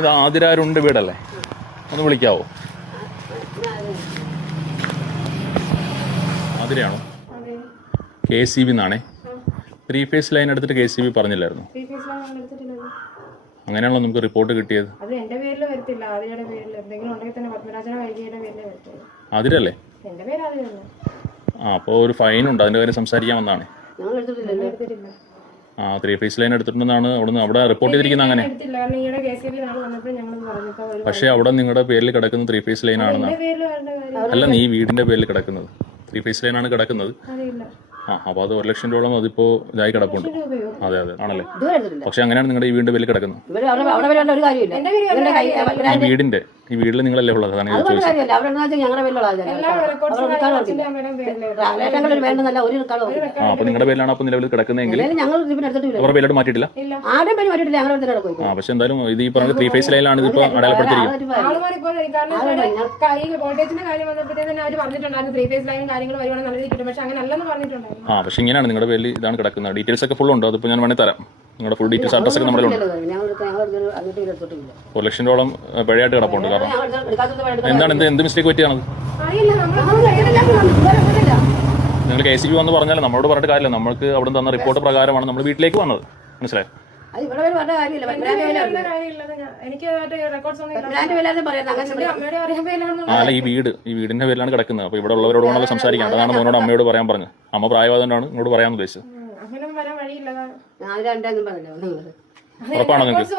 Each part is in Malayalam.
ഇത് ആതിരാരുണ്ട് വീടല്ലേ, ഒന്ന് വിളിക്കാവോ? ആതിരയാണോ? KCB എന്നാണേ. 3 ഫേസ് ലൈൻ എടുത്തിട്ട് KCB പറഞ്ഞില്ലായിരുന്നു? അങ്ങനെയാണല്ലോ നമുക്ക് റിപ്പോർട്ട് കിട്ടിയത്. ആതിരല്ലേ? അപ്പോൾ ഒരു ഫൈൻ ഉണ്ട്, അതിന്റെ കാര്യം സംസാരിക്കാൻ വന്നാണ്. 3 ഫേസ് ലൈൻ എടുത്തിട്ടുണ്ടെന്നാണ് അവിടെ റിപ്പോർട്ട് ചെയ്തിരിക്കുന്നത്. അങ്ങനെ പക്ഷെ അവിടെ നിങ്ങളുടെ പേരിൽ കിടക്കുന്നത് 3 ഫേസ് ലൈൻ ആണെന്നാണ്. അല്ല, നീ വീടിന്റെ പേരിൽ കിടക്കുന്നത് 3 ഫേസ് ലൈൻ ആണ് കിടക്കുന്നത്. അപ്പോൾ അത് 1 ലക്ഷം രൂപയോളം അതിപ്പോ ഇതായി കിടപ്പുണ്ട്. അതെ ആണല്ലേ? പക്ഷെ അങ്ങനെയാണ് നിങ്ങളുടെ ഈ വീടിന്റെ പേരിൽ കിടക്കുന്നത്. ഈ വീട്ടിൽ നിങ്ങളല്ലേ ഉള്ളത്? അതാണ് ഞാൻ ചോദിച്ചത്. അപ്പൊ നിങ്ങളുടെ പേരിലാണ് അപ്പൊ നിലവിൽ കിടക്കുന്നതെങ്കിൽ അവരുടെ പേരിലോട്ട് മാറ്റിയിട്ടില്ല. പക്ഷെ എന്തായാലും ഇത് ഈ പറഞ്ഞ 3 ഫേസ് ലൈനിലാണ് ഇതിപ്പോ അടയാളപ്പെടുത്തിയിരിക്കുന്നത്. പക്ഷെ ഇങ്ങനെയാണ് നിങ്ങളുടെ പേരിൽ ഇതാണ് കിടക്കുന്നത്. ഡീറ്റെയിൽസ് ഒക്കെ ഫുൾ ഉണ്ട്, അതിപ്പോ ഞാൻ വേണമെങ്കിൽ തരാം. നിങ്ങളുടെ ഫുൾ ഡീറ്റെയിൽസ് അഡ്രസ് ഒക്കെ നമ്മുടെ ഉണ്ട്. 1 ലക്ഷം രൂപയോളം പിഴയായിട്ട് കിടപ്പുണ്ട്. കാരണം എന്താണ് എന്ത് മിസ്റ്റേക്ക് പറ്റിയാണത്? നിങ്ങൾ KCB വന്ന് പറഞ്ഞാൽ നമ്മളോട് പറഞ്ഞിട്ട് കാര്യമില്ല. നമ്മൾക്ക് അവിടെ തന്ന റിപ്പോർട്ട് പ്രകാരമാണ് നമ്മൾ വീട്ടിലേക്ക് വന്നത്. മനസ്സിലായോ? അല്ല, ഈ വീടിന്റെ പേരിലാണ് കിടക്കുന്നത്. അപ്പൊ ഇവിടെ ഉള്ളവരോട് വേണമല്ലോ സംസാരിക്കാം. അതാണ് മോനോട് അമ്മയോട് പറയാൻ പറഞ്ഞത്. അമ്മ പ്രായമായതുകൊണ്ടാണ് നിങ്ങളോട് പറയാൻ ഉദ്ദേശിച്ചത്. ഉറപ്പാണോ നിങ്ങൾക്ക്?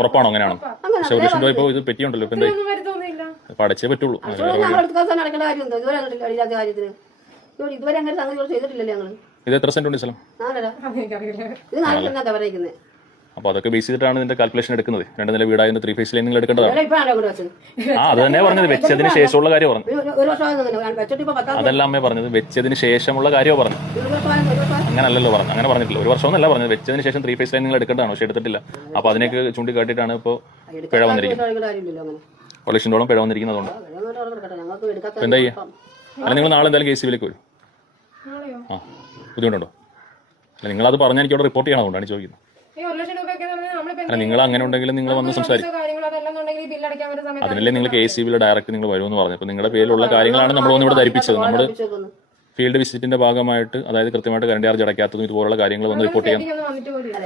ഉറപ്പാണോ? അങ്ങനെയാണോ? പക്ഷെ 1 ലക്ഷം രൂപ ഇപ്പൊ ഇത് പറ്റിയുണ്ടല്ലോ. ഇപ്പൊ എന്താ അടച്ചേ പറ്റുള്ളൂ. ഇത് എത്ര സെന്റ് ഉണ്ട് സ്ഥലം? അപ്പൊ അതൊക്കെ ബേസ് ചെയ്തിട്ടാണ് ഇതിന്റെ കാൽക്കുലേഷൻ എടുക്കുന്നത്. 2 നില വീടായതിന്റെ 3 ഫേസ് ലൈൻ നിങ്ങൾ എടുക്കേണ്ടതാണ്. അത് തന്നെ പറഞ്ഞത്, വെച്ചതിന് ശേഷമുള്ള കാര്യം പറഞ്ഞു. അതല്ല അമ്മയെ പറഞ്ഞത്, വെച്ചതിന് ശേഷമുള്ള കാര്യമോ പറഞ്ഞു. അങ്ങനല്ലല്ലോ പറഞ്ഞു. അങ്ങനെ പറഞ്ഞിട്ടില്ല. 1 വർഷമൊന്നല്ല പറഞ്ഞത്, വെച്ചതിന് ശേഷം 3 ഫേസ് ലൈൻ നിങ്ങൾ എടുക്കേണ്ടതാണ്. പക്ഷെ എടുത്തിട്ടില്ല. അപ്പൊ അതിനൊക്കെ ചൂണ്ടിക്കാട്ടിയിട്ടാണ് ഇപ്പോൾ പിഴ വന്നിരിക്കുന്നത്. 1 ലക്ഷം രൂപ പിഴ വന്നിരിക്കുന്നതുകൊണ്ട് എന്താ ചെയ്യാ? അല്ല, നിങ്ങൾ നാളെ എന്തായാലും KCBയിലേക്ക് വരും. ബുദ്ധിമുട്ടുണ്ടോ? അല്ല, നിങ്ങളത് പറഞ്ഞാൽ എനിക്ക് അവിടെ റിപ്പോർട്ട് ചെയ്യണം. അതുകൊണ്ടാണ് ചോദിക്കുന്നത്. അല്ല, നിങ്ങൾ അങ്ങനെ ഉണ്ടെങ്കിൽ നിങ്ങൾ വന്ന് സംസാരിക്കും. അതിനല്ലേ നിങ്ങൾ KCBയിൽ ഡയറക്റ്റ് നിങ്ങൾ വരുമെന്ന് പറഞ്ഞു. അപ്പോൾ നിങ്ങളുടെ പേരിലുള്ള കാര്യങ്ങളാണ് നമ്മൾ വന്ന് ഇവിടെ ധരിപ്പിച്ചത്. നമ്മൾ ഫീൽഡ് വിസിറ്റിന്റെ ഭാഗമായിട്ട്, അതായത് കൃത്യമായിട്ട് കറണ്ട് ചാർജ് അടയ്ക്കാത്തതും ഇതുപോലുള്ള കാര്യങ്ങൾ വന്ന് റിപ്പോർട്ട് ചെയ്യാം.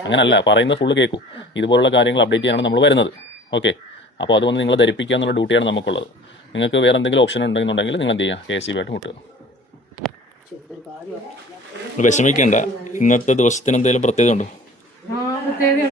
അങ്ങനല്ല പറയുന്നത്, ഫുള്ള് കേൾക്കും. ഇതുപോലുള്ള കാര്യങ്ങൾ അപ്ഡേറ്റ് ചെയ്യാനാണ് നമ്മൾ വരുന്നത്. ഓക്കെ, അപ്പോൾ അത് വന്ന് നിങ്ങൾ ധരിപ്പിക്കുക എന്നുള്ള ഡ്യൂട്ടിയാണ് നമുക്കുള്ളത്. നിങ്ങൾക്ക് വേറെ എന്തെങ്കിലും ഓപ്ഷൻ ഉണ്ടെന്നുണ്ടെങ്കിൽ നിങ്ങൾ എന്ത് ചെയ്യുക? KCB ആയിട്ട് മുട്ടുക. വിഷമിക്കേണ്ട. ഇന്നത്തെ ദിവസത്തിന് എന്തെങ്കിലും പ്രത്യേകത ഉണ്ടോ?